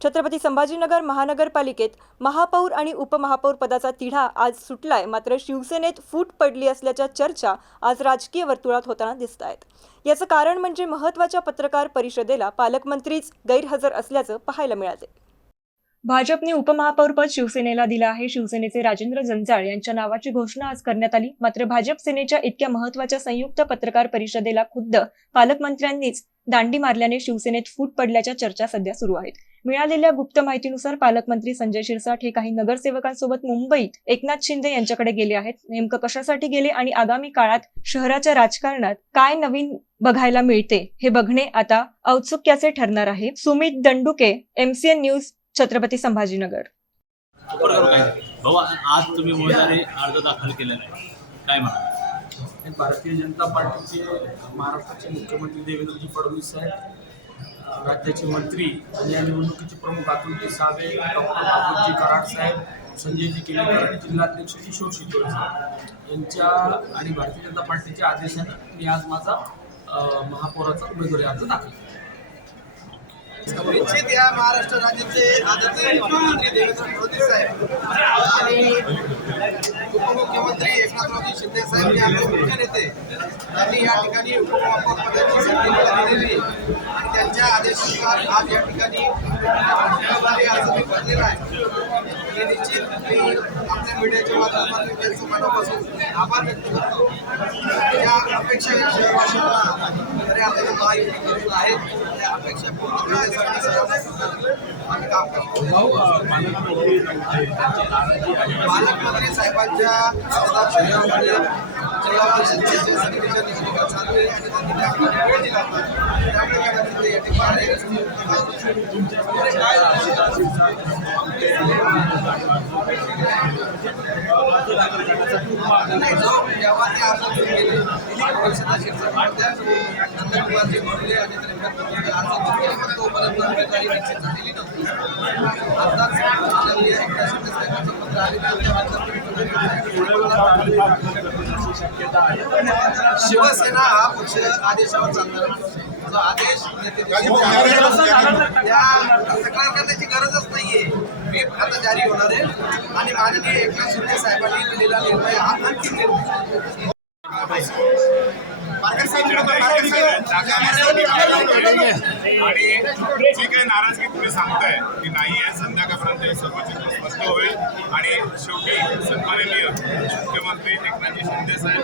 छत्रपती संभाजीनगर महानगरपालिकेत महापौर आणि उपमहापौर पदाचा तिढा आज सुटलाय। मात्र शिवसेनेत फूट पडली असल्याच्या चर्चा आज राजकीय वर्तुळात होताना दिसत आहेत। याचं कारण म्हणजे महत्त्वाच्या पत्रकार परिषदेला पालकमंत्रीच गैरहजर असल्याचं पाहायला मिळाले। भाजपने उपमहापौरपद शिवसेनेला दिलं आहे। शिवसेनेचे राजेंद्र जंजाळ यांच्या नावाची घोषणा आज करण्यात आली। मात्र भाजप सेनेच्या इतक्या महत्त्वाच्या संयुक्त पत्रकार परिषदेला खुद्द पालकमंत्र्यांनीच दांडी मारल्याने शिवसेनेत फूट पडल्याच्या चर्चा सध्या सुरू आहेत। मिळालेल्या गुप्त माहितीनुसार पालकमंत्री संजय शिरसाट हे काही नगरसेवकांसोबत मुंबईत एकनाथ शिंदे यांच्याकडे गेले आहेत। नेमकं कशासाठी गेले आणि आगामी काळात शहराच्या राजकारणात काय नवीन बघायला मिळते हे बघणे आता औत्सुक्याचे ठरणार आहे। Sumit Danduke, MCN news, Chhatrapati Sambhajinagar. आज तुम्ही उमेदवारी अर्ज दाखल केलेला आहे, काय म्हणाल? भारतीय जनता पार्टीचे महाराष्ट्राचे मुख्यमंत्री देवेंद्रजी फडणवीस साहेब, राज्याचे मंत्री आणि या निवडणुकीचे प्रमुख अतुलजी सावे, डॉक्टर बाबूजी कराड साहेब, संजयजी केलेकर आणि जिल्हाध्यक्ष किशोर शितोळे साहेब यांच्या आणि भारतीय जनता पार्टीच्या आदेशाने मी आज माझा महापौराचा उमेदवारी अर्ज दाखल केला। निश्चित या महाराष्ट्र राज्याचे आदरणीय मुख्यमंत्री देवेंद्र फडणवीस साहेब आणि उपमुख्यमंत्री एकनाथरावजी शिंदे साहेब हे आपले मुख्य नेते त्यांनी या ठिकाणी उपमहापौर पदाची संधी मला दिलेली आणि त्यांच्या आदेशानुसार आज या ठिकाणी अर्ज मी भरलेला आहे। हे निश्चित मी आपल्या मीडियाच्या माध्यमातून त्यांचं मनापासून आभार व्यक्त करतो। या अपेक्षा या शहरवासियांना खऱ्या अर्थाने महायुती आहेत, त्या अपेक्षा पूर्ण करण्यासाठी आम्ही काम करतो। पालकमंत्री साहेबांच्या हस्ताक्षरामध्ये जिल्हा परिषदेचे समितीच्या निवडणुका चालू आहे आणि त्यांनी आपल्याला वेळ दिला होता, त्यामुळे कदाचित ते या ठिकाणी जेव्हा ते अर्ज केले परिषदा शिक्षक नंदकुमारजी म्हणले आणि अर्ज केले पण तोपर्यंत उमेदवारी निश्चित झालेली नव्हती। आताच आदरणीय एकनाथ शिंदे साहेबांचं पत्र आलेलं शिवसेना हा पक्ष आदेशावर चालणारा पक्ष, जो आदेश त्या तक्रार करण्याची गरजच नाहीये। व्हीप आता जारी होणार आहे आणि माननीय एकनाथ शिंदे साहेबांनी दिलेला निर्णय हा अंतिम निर्णय। आणि जी काही नाराजगी तुम्ही सांगताय ती नाही आहे, संध्याकाळपर्यंत हे सर्व चित्र स्पष्ट होईल आणि शेवटी सन्माननीय मुख्यमंत्री एकनाथजी शिंदे साहेब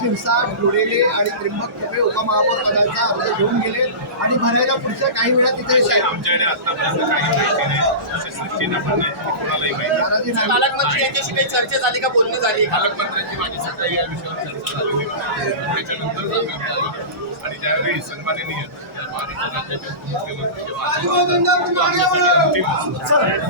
शिरसाट, लोडेले आणि त्र्यंबक तुपे उपमहापौर पदाचा अर्ज घेऊन गेले आणि भरायला पुढच्या काही वेळात तिथे आमच्याकडे आतापर्यंत काही माहिती नाही, अशी सूचना पण नाही, कोणालाही माहिती। पालकमंत्री यांच्याशी काही चर्चा झाली का, बोलणी झाली? पालकमंत्र्यांची माझी सकाळी या विषयावर चर्चा झाली त्याच्यानंतर आणि त्यावेळी सन्माननीय महाराष्ट्र राज्याचे मुख्यमंत्री